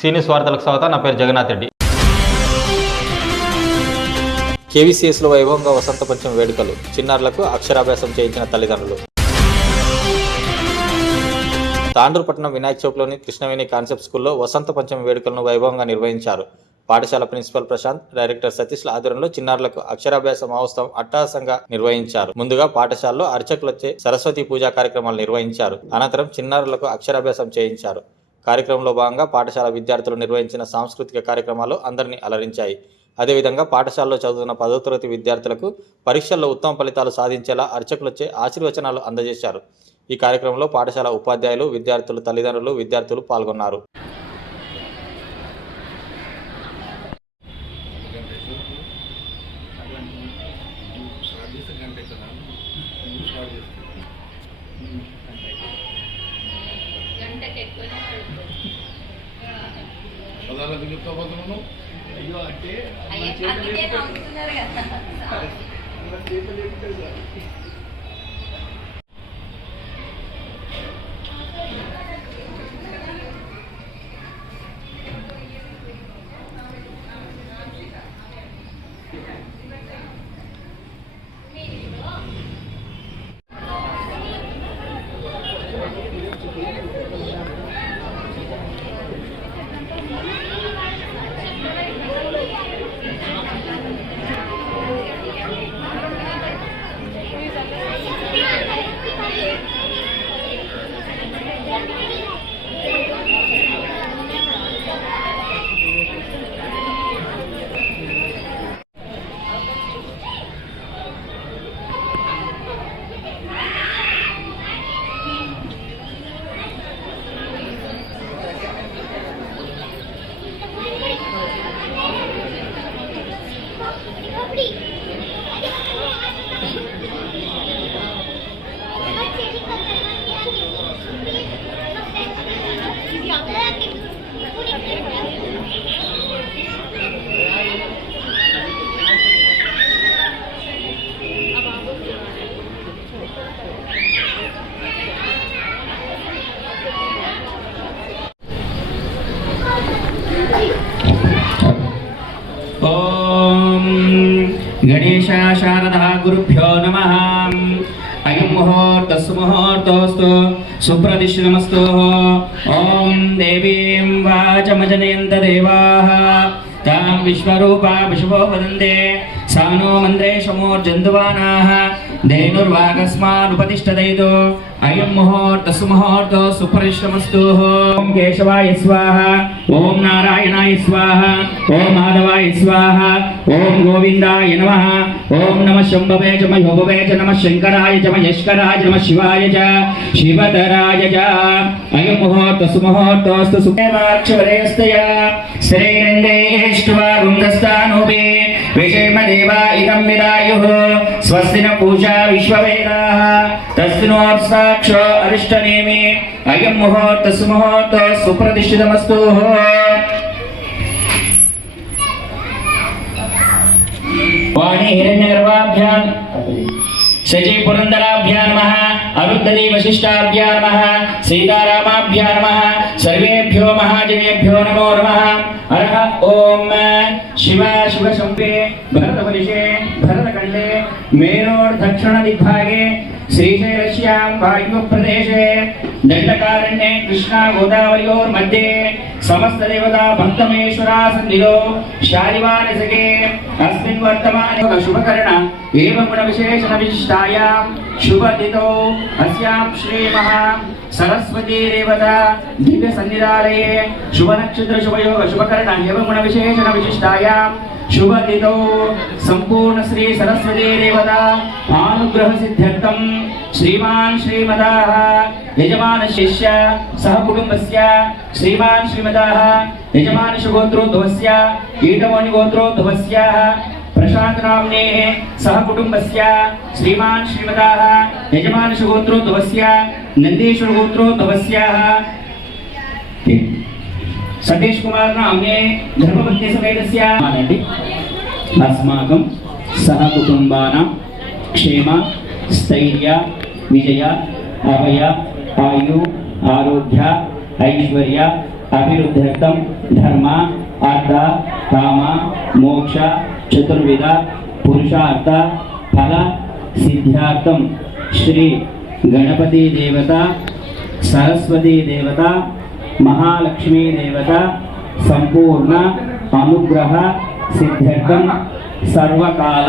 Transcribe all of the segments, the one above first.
సీనియస్ వార్తలకు స్వాగతం. నా పేరు జగన్నాథ్ రెడ్డి. కేవీసీఎస్లో వైభవంగా వసంత పంచమి వేడుకలు. చిన్నారులకు అక్షరాభ్యాసం చేయించిన తల్లిదండ్రులు. తాండూరు పట్టణం వినాయక చౌక్లోని కృష్ణవేణి కాన్సెప్ట్ స్కూల్లో వసంత పంచమి వేడుకలను వైభవంగా నిర్వహించారు. పాఠశాల ప్రిన్సిపల్ ప్రశాంత్, డైరెక్టర్ సతీష్ల ఆధ్వర్యంలో చిన్నారులకు అక్షరాభ్యాస మహోత్సవం అట్టహాసంగా నిర్వహించారు. ముందుగా పాఠశాలలో అర్చకులచే సరస్వతి పూజా కార్యక్రమాలు నిర్వహించారు. అనంతరం చిన్నారులకు అక్షరాభ్యాసం చేయించారు. కార్యక్రమంలో భాగంగా పాఠశాల విద్యార్థులు నిర్వహించిన సాంస్కృతిక కార్యక్రమాలు అందరినీ అలరించాయి. అదేవిధంగా పాఠశాలలో చదువుతున్న 10వ తరగతి విద్యార్థులకు పరీక్షల్లో ఉత్తమ ఫలితాలు సాధించేలా అర్చకులచే ఆశీర్వచనాలు అందజేశారు. ఈ కార్యక్రమంలో పాఠశాల ఉపాధ్యాయులు, విద్యార్థులు, తల్లిదండ్రులు, విద్యార్థులు పాల్గొన్నారు. అయ్యో అంటే गणेशा शारदा गुरुभ्यो नमः. अयं मुहूर्तस्तु सुप्रदिश्नमस्तु. ॐ देवीं वाचमजनयन्त देवाः तां विश्वरूपा विश्वो वदन्ते सा नो मन्द्रेशमोर्जन्तुवानाः धेनुर्वागस्मानुपतिष्ठतैतो. अयं मुहूर्तस्तु सुप्रदिश्नमस्तु. ॐ केशवाय स्वाहा, ॐ नारायणाय स्वाहा, ॐ माधवाय स्वाहा, ॐ गोविन्दाय नमः. ॐ नमः शम्भवे च मयोभवे च नमः शङ्कराय च महेश्वराय च नमः शिवाय च शिवधराय च. अयं मुहूर्तस्तु सुखेवाक्षवरेस्तया श्रीरन्देष्ट्वा गुन्दस्तानुभे विषयमदेवा इदं विदायुः. स्वस्ति न पूजा विश्ववेदाः तस्मिन्नोर्साक्षो अरिष्टनेमि. अयं मुहूर्तस्तु सुप्रतिष्ठितमस्तु. वाणी हिरण्यगर्भाभ्यां शची पुरंदराभ्यां नमः. अरुन्धती वशिष्ठाभ्यां नमः. सीतारामाभ्यां नमः. सर्वेभ्यो महाजनेभ्यो नमो नमः. हरः ओम शिव शिवशम्भे भरतवर्षे भरतखण्डे मेरोर् दक्षिण दिग्भागे श्रीशैलस्यां वायुप्रदेशे दण्डकारण्ये कृष्णा गोदावर्योर्मध्ये समस्त देवता भक्तमेश्वरा सन्निधौ शालिवानिसके अस्मिन् वर्तमाने शुभकर्ण एवं गुणविशेषण विशिष्टायां शुभतिथौ अस्यां श्रीमहा सरस्वती देवता दिव्य सन्निधालये शुभ नक्षत्र शुभयोग शुभकर्ण एवं गुणविशेषण विशिष्टायां शुभतिथौ संपूर्ण श्री सरस्वती देवता अनुग्रह सिद्ध्यर्थं श्रीमान श्रीमदाः यजमान शिष्य सह कुटुंबस्य श्रीमान श्रीमदाः यजमान गोत्रोद्भवस्य ईटवाणि गोत्रोद्भवस्य प्रशांत नाम्नेः सह कुटुंबस्य श्रीमान श्रीमदाः यजमान गोत्रोद्भवस्य नंदीश्वर गोत्रोद्भवस्य सतीश कुमार नाम्ने धर्मपत्नी समेतस्य अस्माकं सह कुटुंबानां क्षेम स्थैर्य विजय अभय आयु आरोग्य ऐश्वर्य अभिवृद्ध्यर्थं धर्म अर्थ काम मोक्ष चतुर्विध पुरुषार्थ फल सिद्ध्यार्थं श्री गणपति देवता सरस्वती देवता महालक्ष्मी देवता संपूर्ण अनुग्रह सिद्ध्यर्थं सर्वकाल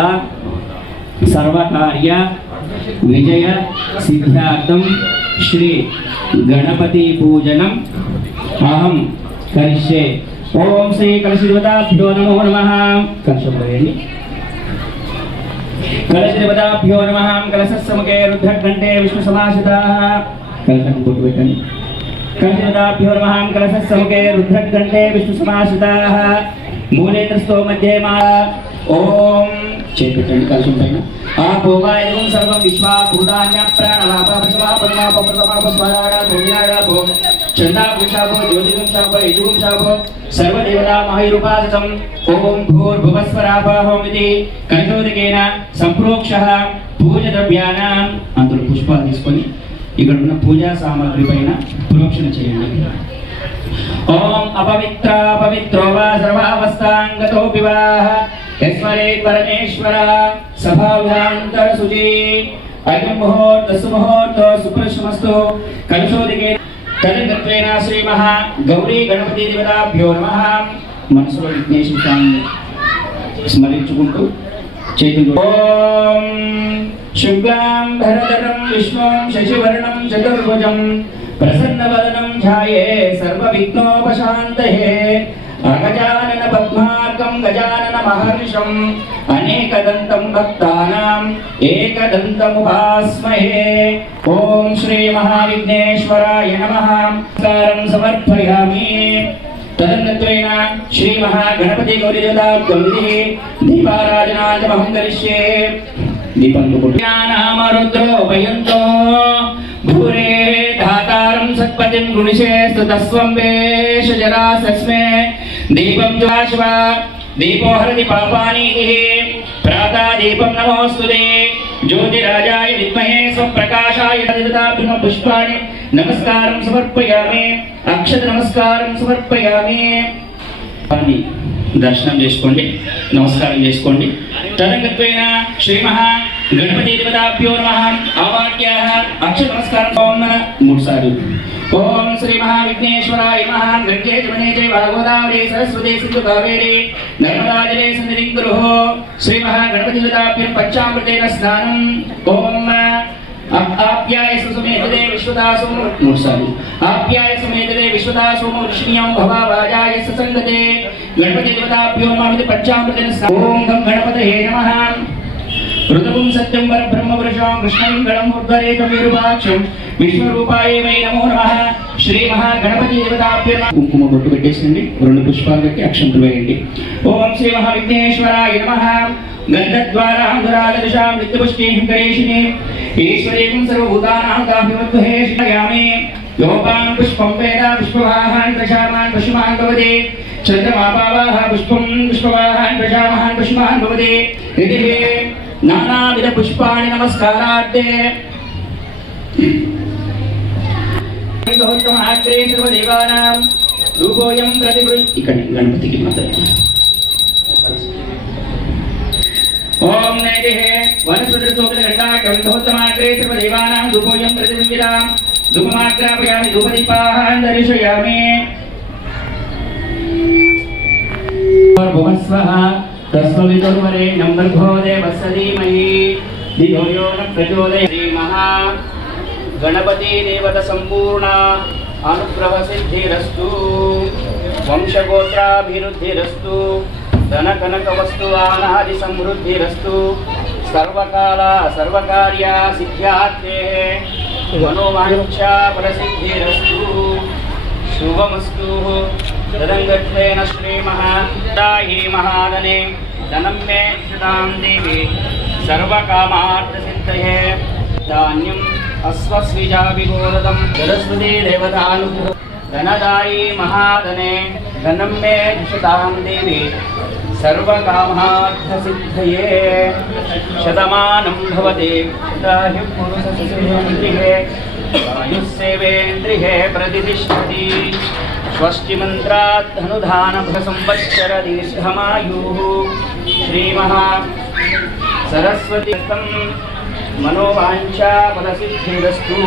सर्वकार्य विजय सिद्ध्यार्थं श्री गणपति पूजनम् अहं करिष्ये। ओम श्री कलशदेवताभ्यो नमो नमः। कलशोपवेणि कलशदेवताभ्यो नमः। कलशसमुखे रुद्रघण्टे विष्णुसमाश्रिताः कलशं पुटुवेटनि कलशदेवताभ्यो नमः। कलशसमुखे रुद्रघण्टे विष्णुसमाश्रिताः मूले त्रस्तो मध्ये माला। ओम चेतन कलशं पैन आपोगायं सर्वं विश्वा भूतान्य प्राणलाभा पशवा परमा पपरमा पस्वारा भूमियारा भो चंदा पुषाभो ज्योतिगुं शाभो यजुगुं शाभो सर्वदेवता महारूपासतं ओम भूर्भुवस्वराभाहोमिति कलशोदकेन संप्रोक्षः పూజద్రవ్యానాం అందులో పుష్పాలు తీసుకొని ఇక్కడ ఉన్న పూజా సామాగ్రి పైన ప్రోక్షణ చేయండి। ఓం అపవిత్ర పవిత్రో వా సర్వావస్థాంగతో వివాహ యస్మరే పరమేశ్వర సభావ్యాంతర శుచి అయం ముహూర్త సుముహూర్త సుప్రశమస్తు కలశోదికే తదగత్వేన శ్రీ మహా గౌరీ గణపతి దేవతాభ్యో నమః। మనసులో విఘ్నేశ్వర స్వామిని స్మరించుకుంటూ చేతులు ఓం శుక్లాం భరధరం విష్ణుం శశివర్ణం చతుర్భుజం ప్రసన్నవదనం ధ్యాయే సర్వవిఘ్నోపశాంతయే అగజానన పద్మార్కం గజానన మహర్షం అనేకదంతం భక్తానాం ఏకదంతముపాస్మహే। ఓం శ్రీ మహావిఘ్నేశ్వరాయ నమః। నమస్కారం సమర్పయామి। తదనంతరేణ శ్రీ మహాగణపతి గౌరీదేవతాభ్యో దీపారాధనామహం కరిష్యే। దీపం రుద్రోపయంతో భూరే ధాతారం సత్పతిం గుణిషే స్తుతస్వం వేషజరాసస్మే దీపం జ్వాశ్వ దీపో హరతి పాపాని ప్రాతా దీపం నమోస్తుతే జ్యోతిరాజాయ విద్మహే స్వప్రకాశాయ తదితాభ్యో పుష్పాణి నమస్కారం సమర్పయామి। అక్షత నమస్కారం సమర్పయామి। దర్శనం చేసుకోండి, నమస్కారం చేసుకోండి। తదంగత్వేన శ్రీ మహా గణపతి దేవతాభ్యో నమః। ఆవాక్యాః అక్షత నమస్కారం ఓం మూడు సార్లు। ఓం శ్రీ మహావిఘ్నేశ్వరాయ నమః। గంగే జమునే చైవ గోదావరి సరస్వతి సింధు కావేరి నర్మదా జలే సన్నిధిం కురుః। శ్రీ మహాగణపతి దేవతాభ్యం పంచామృతేన స్నానం। ఓం आप्याय सुमेतदे विश्वदासो मूడు సార్లు। आप्याय सुमेतदे विश्वदासो ऋषियं भवावाजाय ससंगते गणपति देवताभ्यो नमः। पंचामृतेन ओम गं गणपतये नमः। ऋतुं सत्यं परब्रह्म पुरुषं कृष्णलिङ्गं उद्गरेत विरूपाक्षं विश्वरूपाय वै नमो नमः। श्री महागणपति देवताभ्यो नमः। కుంకుమ బొట్టు పెట్టేసండి, రెండు పుష్పాలు పెట్టి అక్షంతలు వేయండి। ఓం శ్రీ మహావిఘ్నేశ్వరాయ నమః। गन्धद्वारां नित्यपुष्टिं करेशिने ईश्वरीं सर्वभूतानां काभिमद्वहे श्रयामि। योपां पुष्पं वेद पुष्पवाहान् प्रशामान् पशुमान् भवति चन्द्रमापावाः पुष्पं पुष्पवाहान् प्रशामान् पशुमान् भवति इति नानाविध पुष्पाणि नमस्कारार्थे गौतमाग्रे सर्वदेवानां रूपोऽयं प्रतिगृह्य गणपतिకి మాత్రమే। ओम नैतिः वनस्पतिस्तोत्रघण्टाकं धोत्तमाग्रे सर्वदेवानां धूपोऽयं प्रतिबिम्बितां धूपमाग्रापयामि धूपदीपान् दर्शयामि। भुवस्वः तस्मविदुर्वरेण्यं भर्गो देवस्य धीमहि धियो यो न प्रचोदयात्। श्री महागणपति देवता संपूर्ण अनुग्रह सिद्धिरस्तु वंशगोत्राभिवृद्धिरस्तु धन कनक वस्तु आनादि समृद्धिरस्तु सर्वकाल सर्वकार्य सिद्ध्यार्थे मनोवांछा प्रसिद्धिरस्तु शुभमस्तु। तदंगत्वेन श्री महादायि महादने धनं मे सदां देवी सर्वकामार्थ सिद्धये धान्यम् अस्वस्विजा विगोरदं सरस्वती देवतानुग्रह धनदायि महादने धनं मे सदां देवी सर्वकामार्थ सिद्धये शतमानं भवति शतायुः पुरुषस्य आयुस्सेवेन्द्रिये प्रतिष्ठति स्वस्ति मंत्रात् धनुधान संवत्सर दीर्घमायुः श्रीमहा सरस्वती मनोवांछा फलसिद्धिरस्तु।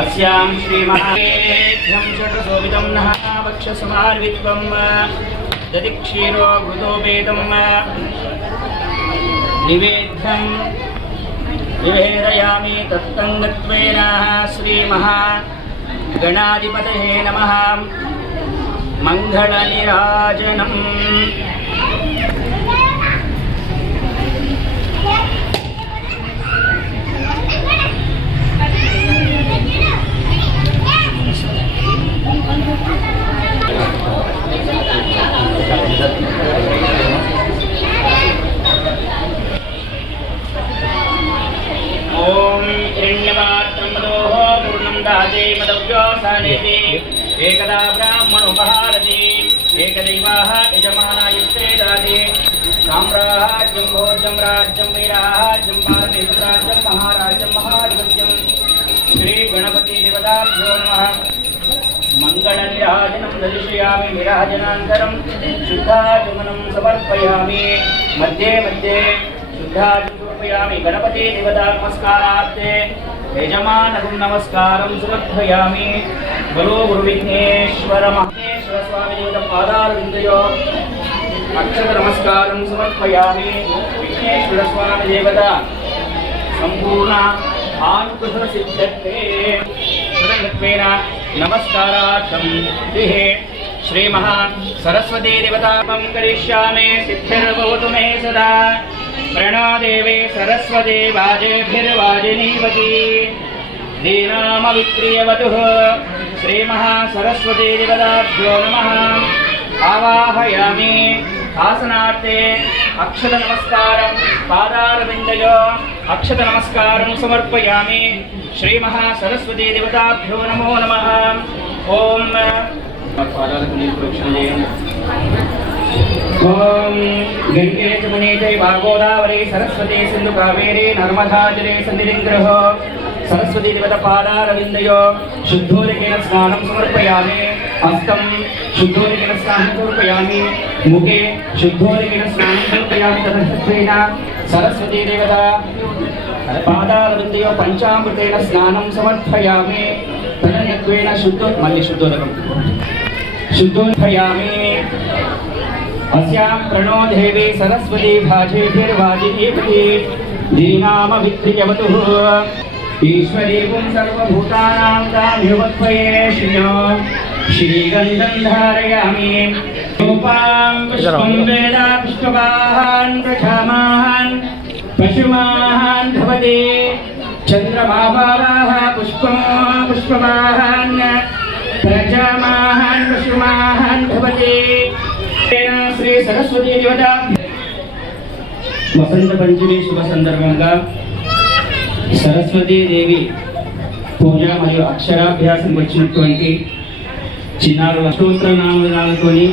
अस्यां श्रीमहाभ्यं षट्सोविदं नः वक्षसमार्वित्वं दधि क्षीरो घृतोपेदं निवेद्यं निवेदयामि तत्तङ्गत्वेन श्रीमहागणाधिपतये नमः। मङ्गलनीराजनम्। ओम हिरण्यवात्रमदोः पूर्णं दाते मदव्योसानेति एकदा ब्राह्मणोपहारति एकदैवाः यजमानायुक्ते दाते साम्राज्यं भोज्यं राज्यं वीराज्यं पारमेश्वराज्यं महाराज्यं महाधिपत्यं श्रीगणपतिदेवताभ्यो नमः। मंगलनीराजनं दर्शयामि निराजनान्तरं शुद्धाचमनं समर्पयामि। मध्ये मध्ये शुद्धाचमनं गणपति देवता नमस्कारार्थे यजमानगुं नमस्कारं समर्पयामि। गुरु गुरुविघ्नेश्वर महेश्वर स्वामी देवता पादारविन्दयो अक्षत नमस्कारं समर्पयामि। विघ्नेश्वर स्वामी देवता संपूर्ण आनुकुशल सिद्धत्वे सर्वत्वेन नमस्कारार्थं दिहे श्री महा सरस्वती देवतां करिष्यामि। सिद्धिर्भवतु मे सदा। प्रणो देवे सरस्वती वाजेभिर्वाजिनीवती दीनामविक्रियवतुः श्री महा सरस्वती देवताभ्यो नमः। आवाहयामि। आसनार्थे अक्षत नमस्कारं पादारविन्दयो अक्षत नमस्कारं समर्पयामि। श्री महा सरस्वती देवताभ्यो नमो नमः। ओम ओम गंगे जमुने चैव गोदावरी सरस्वती सिंधु कावेरी नर्मदा जले सन्निधिं सरस्वती देवता पादारविन्दयो शुद्धोदकेन स्नानं समर्पयामि। हस्तं शुद्धोदकेन स्नानं समर्पयामि। मुखे शुद्धोदकेन स्नानं समर्पयामि। तदर्थत्वेन सरस्वती देवता पादारविन्दयो पंचामृतेन स्नानं समर्पयामि। तदर्थत्वेन शुद्धोदकं शुद्धोदयामि। अस्यां प्रणो देवी सरस्वती भाजेभिर्वाजिनीवती दीनामविक्रियवतुः ईश्वरीं सर्वभूतानां तामिवत्वये श्रियो श्रीगन्धं धारयामि। रूपां पुष्पं वेद पुष्पवाहान् प्रजामान् पशुमाहान् भवति चन्द्रमाभावाः पुष्पं पुष्पवाहान् प्रजामाहान् पशुमाहान् भवति। श्री सरस्वती देवता वसंत पंचमी शुभ संदर्भంగా సరస్వతీ దేవి పూజ మరియు అక్షరాభ్యాసం వచ్చినటువంటి చిన్నారుల స్తోత్రనామాలతోని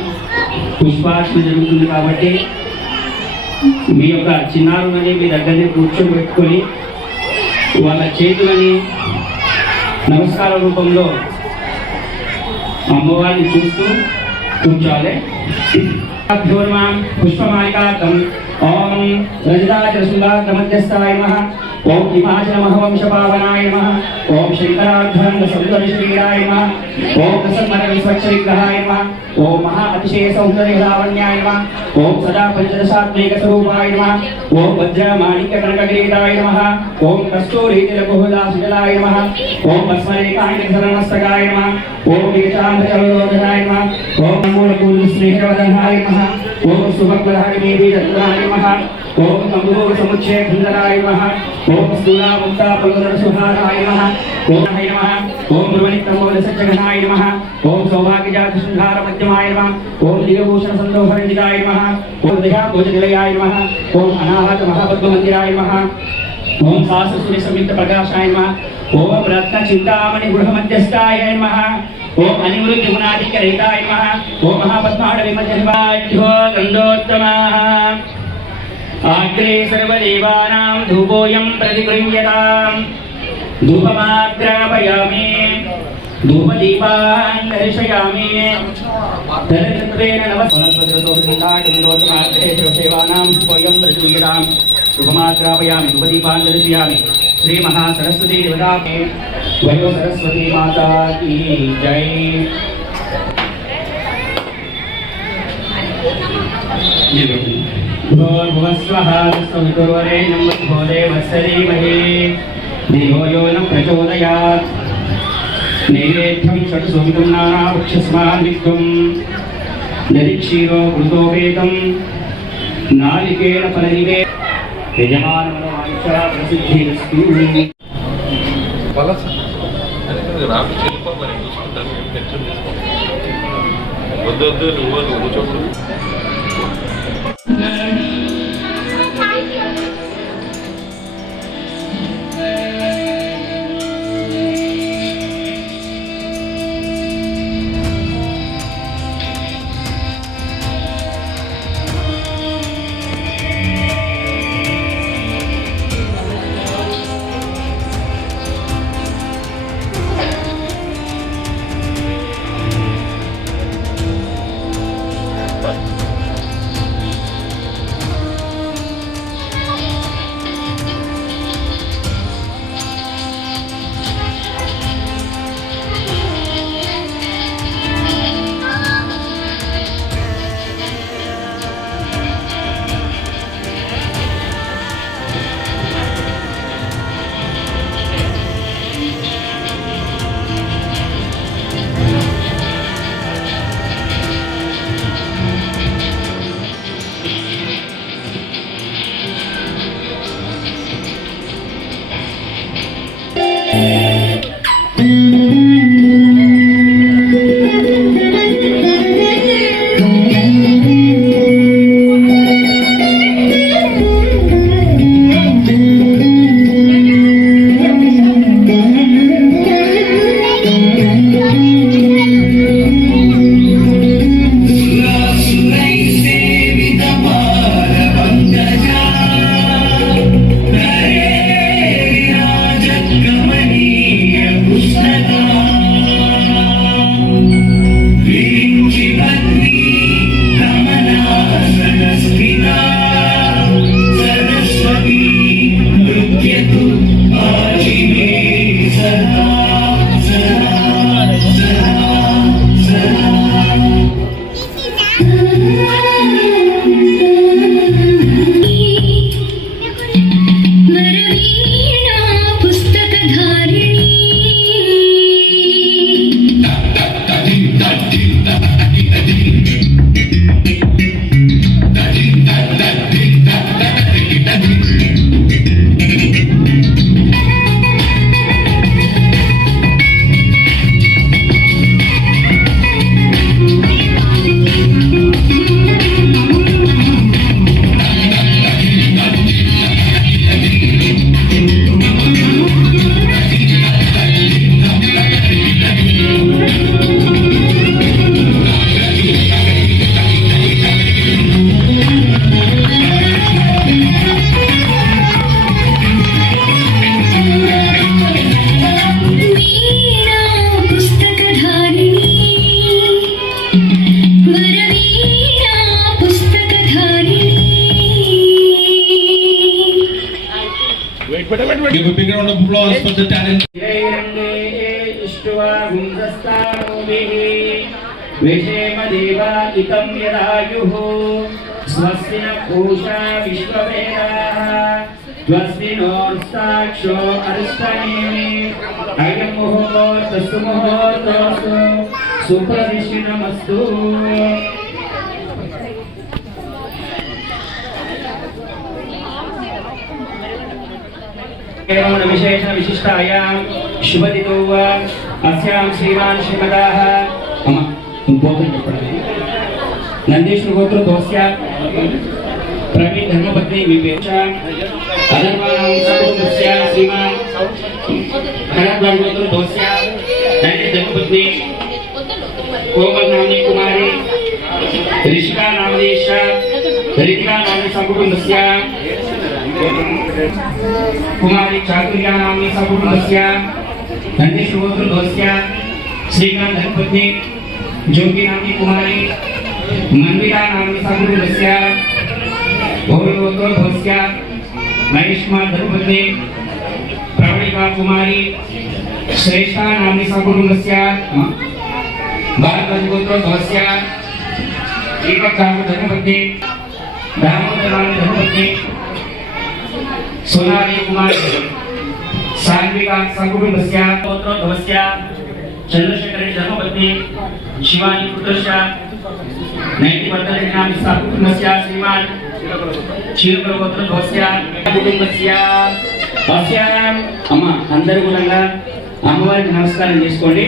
పుష్పార్చన జరుగుతుంది కాబట్టి మీ యొక్క చిన్నారులని మీ దగ్గరనే కూర్చోబెట్టుకొని వాళ్ళ చేతులని నమస్కార రూపంలో అమ్మవారిని చూస్తూ కూర్చోవాలి। पुष्पमालिकार्थम् ओम रजताचलसुन्दारमध्यस्थाय नमः। ओम हिमाचलमहवंशपावनाय नमः। ओम शंकरार्धरङ्गसौन्दर्यशरीराय नमः। ओम प्रसन्नरविस्वच्छविग्रहाय नमः। ओम महा अतिशय सौन्दर्यलावण्याय नमः। ओम सदा पंचदशात्मैकस्वरूपाय नमः। ओम वज्रमाणिक्यकनककिरीटाय नमः। ओम कस्तूरीतिलकुहुलासुजलाय नमः। ओम भस्मरेखाङ्कितधर्मस्तकाय नमः। ओम वीचाम्भजलोधनाय नमः। ओम मूलपूर्णस्नेहवदनाय नमः। ओम सुभक्लधारिमेवी दत्ताय नमः। ओम कम्बुभोगसमुच्छयखण्डनाय नमः। ओम स्थूलामुक्तापल्लवरसुहाराय नमः। ओम हय नमः। ओम ब्रह्मनित्यमोलसज्जगणाय नमः। ओम सौभाग्यजातशृङ्गारमध्यमाय नमः। ओम दिव्यभूषणसन्दोहरञ्जिताय नमः। ओम दयाभोजनिलयाय नमः। ओम अनाहतमहापद्ममन्दिराय नमः। ओम सहस्रसूर्यसंयुक्तप्रकाशाय नमः। ओम रत्नचिन्तामणिगृहमध्यस्थाय नमः। ओम अनिवृत्तिगुणाधिक्यरहिताय नमः। ओम महापद्माडविमध्यवाभ्यो गन्धोत्तमाः आग्रे सर्वदेवानां धूपोऽयं प्रतिगृह्यताम्। धूपमाग्रापयामि। धूपदीपान् दर्शयामि तदनन्तरेण नवस्वरस्वतोषिताडिलोचमात्रेषु स्वयं प्रचूयतां शुभमाग्रापयामि धूपदीपान् दर्शयामि श्री महासरस्वती देवता वयो सरस्वती माता की जय। भूर्भुवस्वः स्ववितुर्वरेण्यं भर्गो देवस्य धीमहि धियो यो न प्रचोदयात्। नैवेद्यं षट्सुविधं नानावृक्षस्मान्वित्वं दधिक्षीरो घृतोपेतं नारिकेलफलनिवे यजमानमनोवाञ्छा प्रसिद्धिरस्तु। వద్దు నువ్వు చూడు. Give a big round of applause for the talent. स्वस्ति न पूषा विश्ववेदाः स्वस्तिनोर्साक्षो अरिष्टनेमि अयं मुहूर्तस्तु मुहूर्तस्तु सुप्रदिशिनमस्तु। एवं विशेष विशिष्टायां शुभदितो अस्यां श्रीमान् श्रीमदाः नंदीश्वर गोत्र दोस्या प्रवीण धर्मपत्नी विवेक अधर्माणां सकुटुम्बस्य श्रीमान् भरद्वाज गोत्र दोस्या नंदी धर्मपत्नी कोमल नामनी कुमारी ऋषिका नामनी ऋतिका नामनी सकुटुम्बस्य कुमारी चातुर्या नामनी सकुटुम्बस्य नंदीश्वर गोत्र दोस्या श्रीकांत धर्मपत्नी ज्योति नामनी कुमारी मन्विता नामनी साकुटुम्बस्य भोगोत्तरभवस्य महिष्मा धर्मपत्नी प्रवणिका कुमारी श्रेष्ठा नामनी साकुटुम्बस्य भारतगोत्रोद्भवस्य दीपक धर्मपत्नी दामोदर नामनी धर्मपत्नी सोनाली कुमारी सान्विका साकुटुम्बस्य गोत्रोद्भवस्य चंद्रशेखर धर्मपत्नी शिवानी पुत्रस्य नैतिवर्धन नामनी साकुटुम्बस्य श्रीमान क्षीरगोत्रोद्भवस्य कुटुंबस्य अस्याम अम्मा अंदर కూడా అమ్మవారికి నమస్కారం చేసుకోండి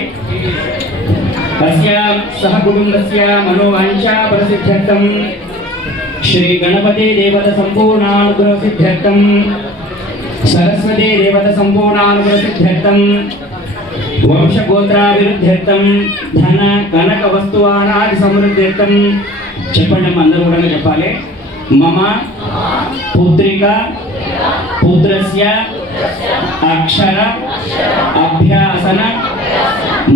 अस्याम सह कुटुंबस्य मनोवांछा प्रसिद्ध्यर्थं श्री गणपति देवता संपूर्णानुग्रह सिद्ध्यर्थं सरस्वती देवता संपूर्णानुग्रह सिद्ध्यर्थं वंश गोत्राभिवृद्ध्यर्थं धन कनक वस्तुवानादि समृद्ध्यर्थं చెప్పండి అందరూ కూడా చెప్పాలి మమ పుత్రిక పుత్రస్య అక్షర అభ్యాసన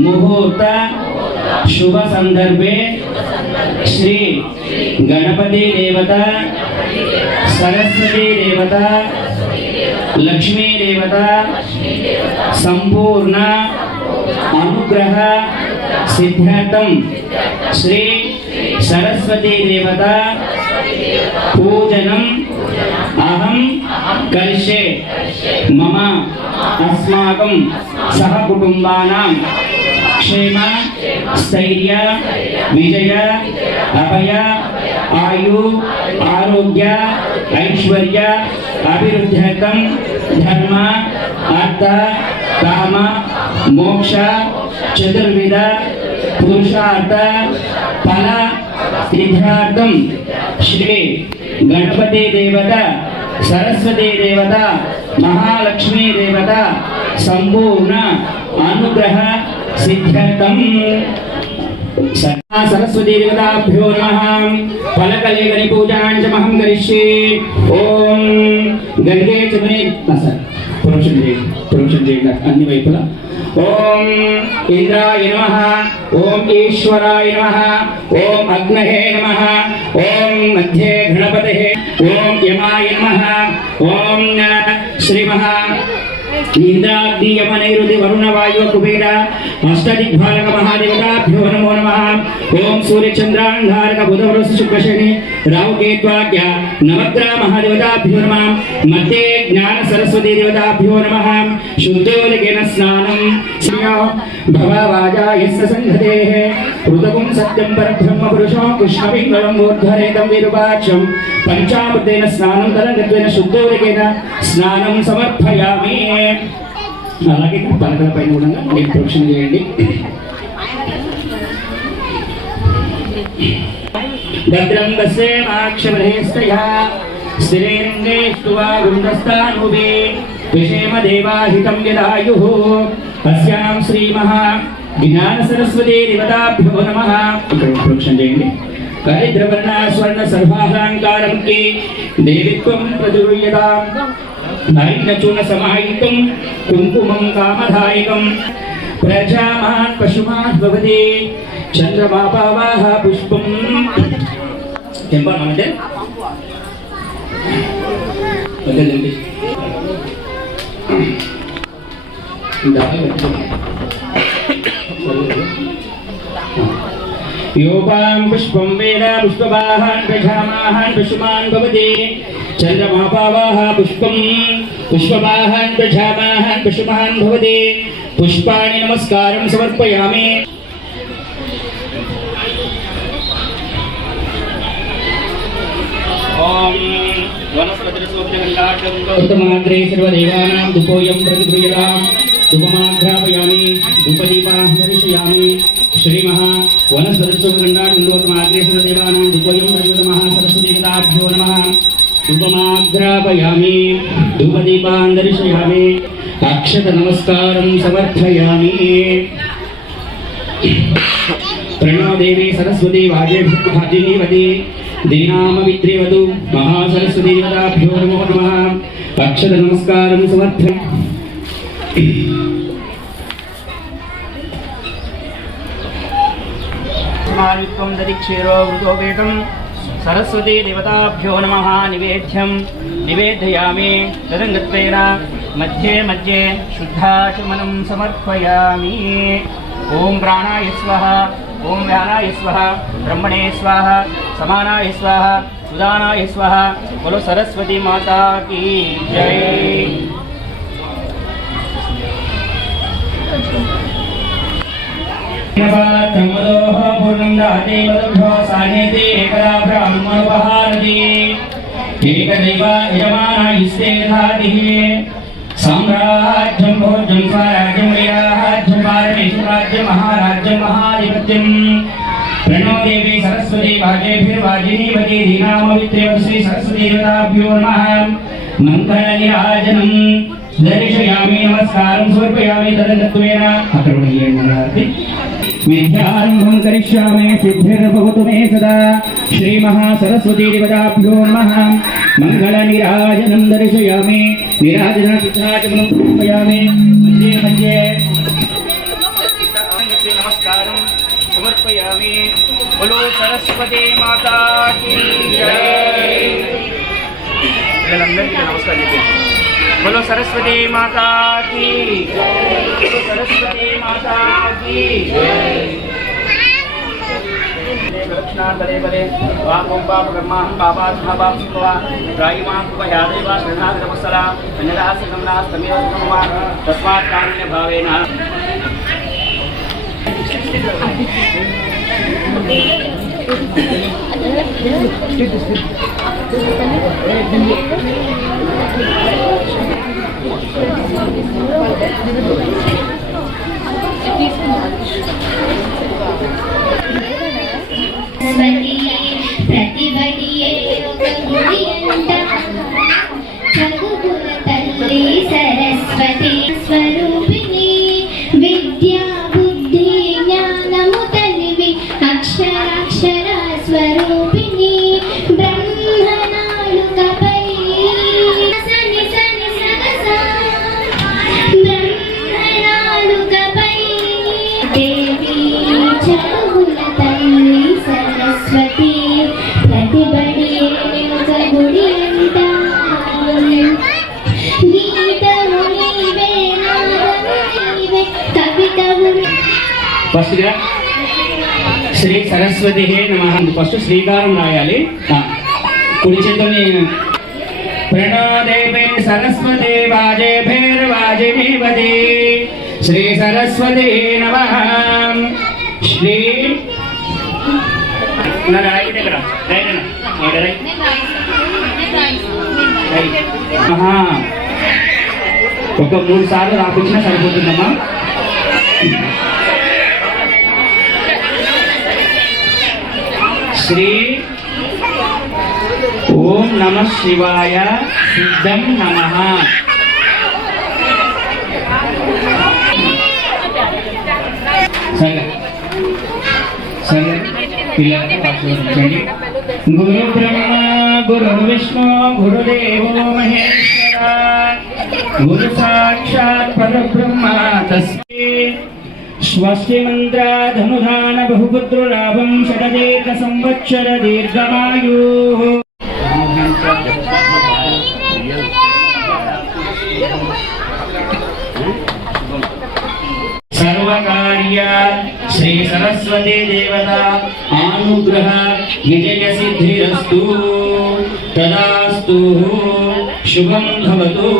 ముహూర్త शुभ संदर्भे श्री गणपति देवता सरस्वती देवता लक्ष्मी देवता संपूर्ण अनुग्रह सिद्ध्यर्थं श्री सरस्वती देवता पूजनम् अहं करिष्ये मम अस्माकं सह कुटुंबानां क्षेम स्थैर्य विजय अभय आयु आरोग्य ऐश्वर्य अभिवृद्ध्यर्थं धर्म अर्थ काम मोक्ष चतुर्विध पुरुषार्थ फल सिद्ध्यार्थं श्री गणपति देवता सरस्वती देवता महालक्ष्मी देवता संपूर्ण अनुग्रह सिद्ध्यर्थं सरस्वती देवताभ्यो नमः फलकले गणि पूजां च महं करिष्ये ओम गंगे च मे प्रोक्षण చేయండి అన్ని వైపులా ఓం ఇంద్రాయ నమః ఓం ఈశ్వరాయ నమః ఓం అగ్నహే నమః ఓం మధ్యే గణపతయే ఓం యమాయ నమః ఓం శ్రీ మహా इंद्राग्नि यमनैरुति वरुण वायु कुबेर अष्टदिग्भालक महादेवताभ्यो नमो नमः ओम सूर्य चंद्रांगारक बुध वृष शुक्र शनि राहु केत्वाज्ञ नवग्रह महादेवताभ्यो नमः मध्ये ज्ञान सरस्वती देवताभ्यो नमः शुद्धोदकेन स्नानं श्रियो भववाजा यस्य संघतेः ऋतुं सत्यं परब्रह्म पुरुषो कृष्णपिङ्गलं मूर्धरेतं विरूपाक्षं पंचामृतेन स्नानं तदङ्गत्वेन शुद्धोदकेन स्नानं समर्पयामि అలాగే పలకల పైన కూడా మీరు ప్రోక్షణ చేయండి భద్రం పశ్యేమాక్షమహేస్తయా స్థిరేంద్రేష్టువా గుండస్థానుభే విషేమ దేవాహితం యదాయుః అస్యాం శ్రీమహా జ్ఞాన సరస్వతీ దేవతాభ్యో నమః ఇక్కడ ప్రోక్షణ చేయండి కరిద్రవర్ణ స్వర్ణ సర్వాలంకారం కి దేవిత్వం ప్రజుర్యతాం నైనచూన సమాహితం కుంకుమం కామధాయకం ప్రజామాన్ పశుమాన్ భవతి చంద్రమాపావాహ పుష్పం చెంపాలంటే వద్దండి योपां पुष्पं वेद पुष्पवाहान् प्रजामाहान् पशुमान् भवति चन्द्रमापावाह पुष्पं पुष्पवाहान् प्रजामाहान् पशुमान् भवति पुष्पाणि नमस्कारं समर्पयामि ओम वनस्पतिर्सोपजगन्नाटं सर्वदेवानां धूपोऽयं प्रतिगृह्यताम् धूपमाघ्रापयामि धूपदीपां दर्शयामि श्रीमहा वनस्पतिर्सोपजगन्नाटं सर्वदेवानां धूपोऽयं प्रतिगृह्यताम् सरस्वतीदेवताभ्यो नमः धूपमाघ्रापयामि धूपदीपां दर्शयामि अक्षत नमस्कारं समर्पयामि प्रणो देवी सरस्वती वाजेभिर्भाजिनीवती दीनामविद्रेवतु महासरस्वती देवताभ्यो नमो नमः अक्षत नमस्कारं समर्पयामि समायुक्तं दधिक्षीरो वृतोपेतं सरस्वती देवताभ्यो नमः निवेद्यं निवेदयामि तदङ्गत्वेन मध्ये मध्ये शुद्धाचमनं समर्पयामि। ओम प्राणाय स्वाहा, ओम व्यानाय स्वाहा, ब्रह्मणे स्वाहा, समानाय स्वाहा, सुदानाय स्वाहा। बोलो सरस्वती माता की जय। तमदोह पूर्णं दाते मदभ्यो सान्यते एकदा ब्राह्मणोपहारति एकदैव यजमानयस्ते धातिः साम्राज्यं भोज्यं स्वराज्यं वैराज्यं पारमेश्वराज्यं महाराज्यं महाधिपत्यं प्रणो देवी सरस्वती वाजेभिर्वाजिनीवती धीनामवित्रे श्री सरस्वती देवताभ्यो नमः। मङ्गलनीराजनं दर्शयामि नमस्कारं समर्पयामि तदनत्वेन अकर्मणीयं विद्यारम्भं करिष्यामि सिद्धिर्भवतु मे सदा। श्री महासरस्वती देवताभ्यो नमः। मङ्गलनीराजनं दर्शयामि नीराजनचित्राचमनं समर्पयामि मध्ये मध्ये नमस्कारं समर्पयामि। बोलो सरस्वती माता की जय। नमस्कार। बोलो सरस्वती माता की, बोलो सरस्वती माता की। लक्ष्मण बले बले वाकुम पाप ब्रह्मा पापात् पाप सुवा रायिमा कुपयादेवा शरणागत नमस्सला अन्यदास गमनास तमेव सुकुमार तस्मात् कारुण्य भावेन। प्रतिबडिये गुडियंट चकुकुल तल्ली सरस्वती स्वरूपिणी विद्या बुद्धि ज्ञानमु तनिवि अक्षराक्षर स्वरूपिणी ब्रह्मनालुकपै सनि सनि सगसा ब्रह्मनालुकपै देवी चकुकुल तल्ली सरस्वती प्रतिबडिये गुडियंट गीतमु नीवे नादमु नीवे कवितमु ఫస్ట్ గా శ్రీ సరస్వతి నమః. ఫస్ట్ శ్రీకారం రాయాలి. కుడి చేతుల్ని ప్రణో దేవే సరస్వతి వాజేభిర్వాజినీవతి శ్రీ సరస్వతి నమః. శ్రీ రైట్ ఇక్కడ రైట్ ఒక 3 సార్లు రాపించినా సరిపోతుందమ్మా. श्री ओम नमः शिवाय सिद्धं नमः। गुरु ब्रह्मा गुरु विष्णु गुरुदेवो महेश्वरा गुरु साक्षात् परब्रह्म तस्मै स्वस्ति मंत्र धनुधान बहुपुत्र लाभं षडदेक संवत्सर दीर्घमायुः। सर्वकार्य श्री सरस्वती देवता अनुग्रह विजय सिद्धिरस्तु तदास्तु शुभं भवतु।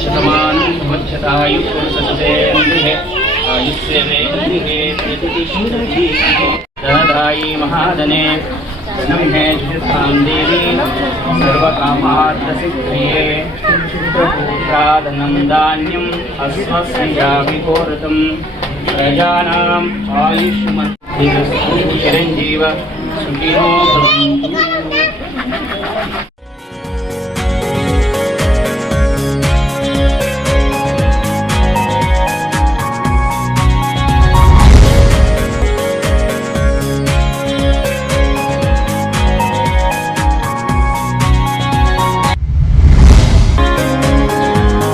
शतमानं भवच्छतायुः आयुष्येवेन्द्रिये प्रतिष्ठिते धनदायी महाधने नमः जुषतां देवी सर्वकामार्थसिद्धये पुत्रपुत्रादनं धान्यम् अस्मस्याभिघोरतं प्रजानाम् आयुष्मत् चिरञ्जीव सुखिनो भवन्तु।